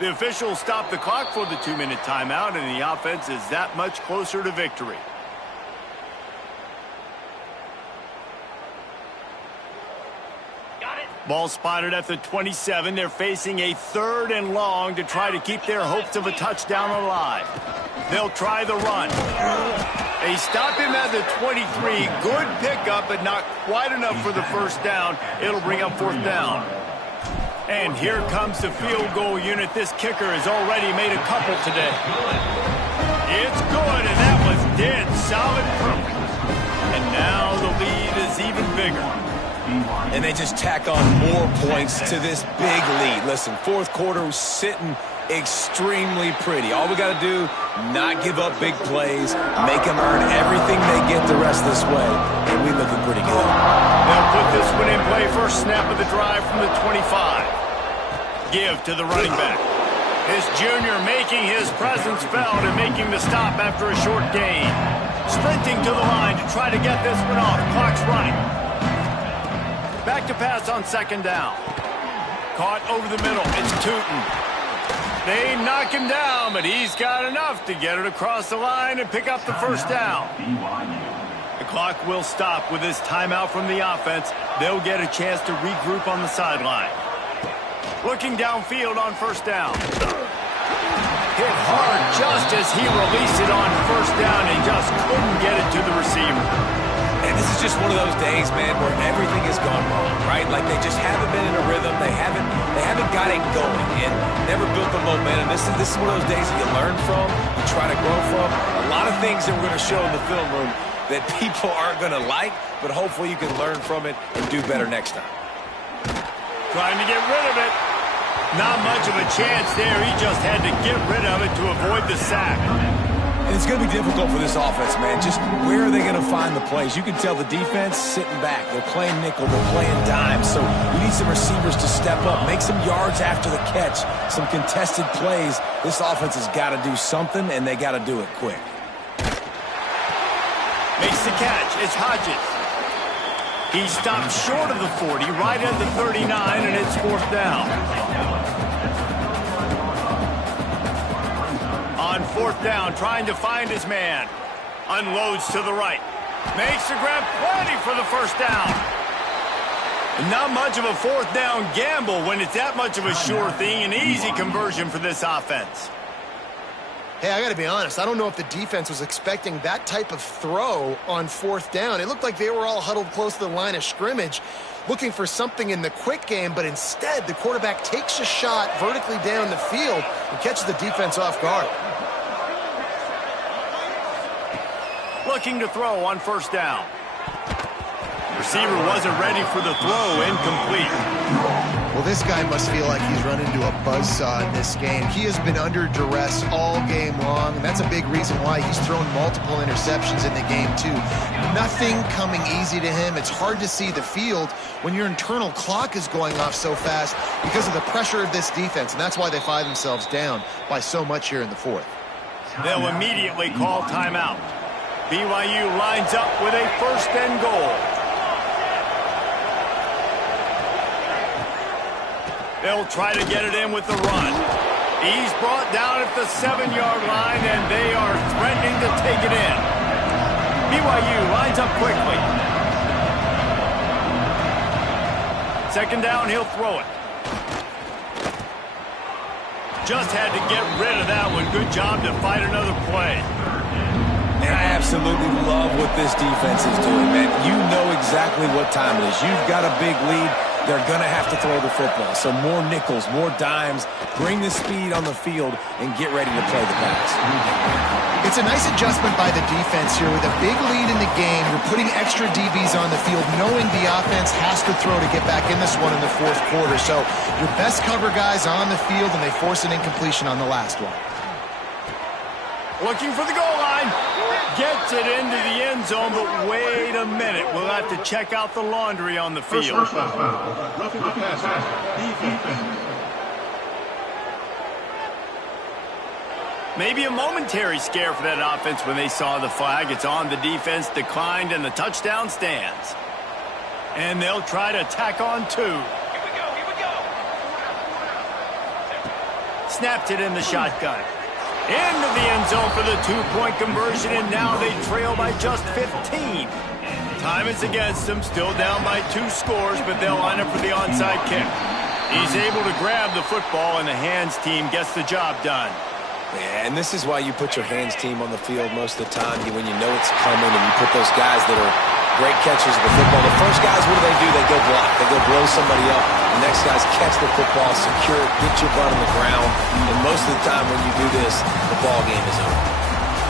The officials stop the clock for the 2-minute timeout, and the offense is that much closer to victory. Got it. Ball spotted at the 27. They're facing a 3rd and long to try to keep their hopes of a touchdown alive. They'll try the run. They stop him at the 23. Good pickup, but not quite enough for the first down. It'll bring up 4th down. And here comes the field goal unit. This kicker has already made a couple today. It's good, and that was dead solid perfect. And now the lead is even bigger. And they just tack on more points to this big lead. Listen, 4th quarter was sitting extremely pretty. All we got to do, not give up big plays, make them earn everything they get the rest of this way, and we're looking pretty good. They'll put this one in play. First snap of the drive from the 25. Give to the running back. This junior making his presence felt and making the stop after a short gain. Sprinting to the line to try to get this one off. Clock's running. Back to pass on 2nd down. Caught over the middle. It's Tootin. They knock him down, but he's got enough to get it across the line and pick up the first down. The clock will stop with this timeout from the offense. They'll get a chance to regroup on the sideline. Looking downfield on 1st down. Hit hard just as he released it on 1st down and just couldn't get it to the receiver. And this is just one of those days, man, where everything has gone wrong, right? Like they just haven't been in a rhythm. They haven't got it going and never built the momentum. This is one of those days that you learn from, you try to grow from. A lot of things that we're going to show in the film room that people aren't going to like, but hopefully you can learn from it and do better next time. Trying to get rid of it. Not much of a chance there. He just had to get rid of it to avoid the sack. And it's going to be difficult for this offense, man. Just where are they going to find the plays? You can tell the defense sitting back. They're playing nickel. They're playing dime. So you need some receivers to step up, make some yards after the catch, some contested plays. This offense has got to do something, and they got to do it quick. Makes the catch. It's Hodges. He stopped short of the 40, right at the 39, and it's 4th down. On 4th down, trying to find his man. Unloads to the right. Makes the grab, plenty for the first down. Not much of a 4th down gamble when it's that much of a sure thing. An easy conversion for this offense. Hey, I got to be honest. I don't know if the defense was expecting that type of throw on 4th down. It looked like they were all huddled close to the line of scrimmage, looking for something in the quick game, but instead the quarterback takes a shot vertically down the field and catches the defense off guard. Looking to throw on 1st down. Receiver wasn't ready for the throw, incomplete. Well, this guy must feel like he's run into a buzzsaw in this game. He has been under duress all game long, and that's a big reason why he's thrown multiple interceptions in the game, too. Nothing coming easy to him. It's hard to see the field when your internal clock is going off so fast because of the pressure of this defense, and that's why they find themselves down by so much here in the 4th. They'll immediately call timeout. BYU lines up with a 1st and goal. They'll try to get it in with the run. He's brought down at the 7-yard line, and they are threatening to take it in. BYU lines up quickly. 2nd down, he'll throw it. Just had to get rid of that one. Good job to fight another play. And I absolutely love what this defense is doing, man. You know exactly what time it is. You've got a big lead. They're going to have to throw the football. So more nickels, more dimes, bring the speed on the field, and get ready to play the pass. It's a nice adjustment by the defense here. With a big lead in the game, you're putting extra DBs on the field, knowing the offense has to throw to get back in this one in the fourth quarter. So your best cover guys on the field, and they force an incompletion on the last one. Looking for the goal line. Gets it into the end zone, but wait a minute. We'll have to check out the laundry on the field. First foul. Roughing the passer. Defense. Maybe a momentary scare for that offense when they saw the flag. It's on, the defense declined, and the touchdown stands. And they'll try to tack on two. Here we go. Snapped it in the shotgun. Into the end zone for the two-point conversion, and now they trail by just 15. Time is against them, still down by 2 scores, but they'll line up for the onside kick. He's able to grab the football, and the hands team gets the job done. Yeah, and this is why you put your hands team on the field most of the time, when you know it's coming, and you put those guys that are great catchers of the football. The first guys, what do? They go block. They go blow somebody up. The next guys catch the football, secure it, get your butt on the ground. And most of the time when you do this, the ball game is over.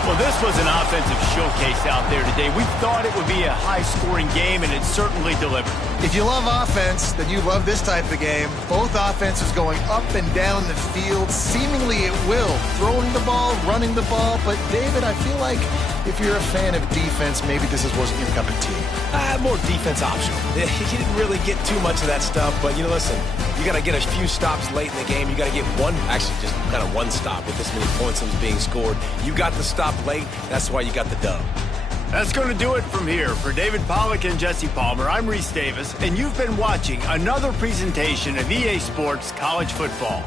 Well, this was an offensive showcase out there today. We thought it would be a high-scoring game, and it certainly delivered. If you love offense, then you love this type of game. Both offenses going up and down the field, seemingly at will. Throwing the ball, running the ball. But, David, I feel like if you're a fan of defense, maybe this wasn't your cup of tea. More defense optional. He didn't really get too much of that stuff, but, listen, you got to get a few stops late in the game. You got to get just kind of one stop with this many points being scored. You got the stop late. That's why you got the dub. That's going to do it from here. For David Pollack and Jesse Palmer, I'm Reese Davis, and you've been watching another presentation of EA Sports College Football.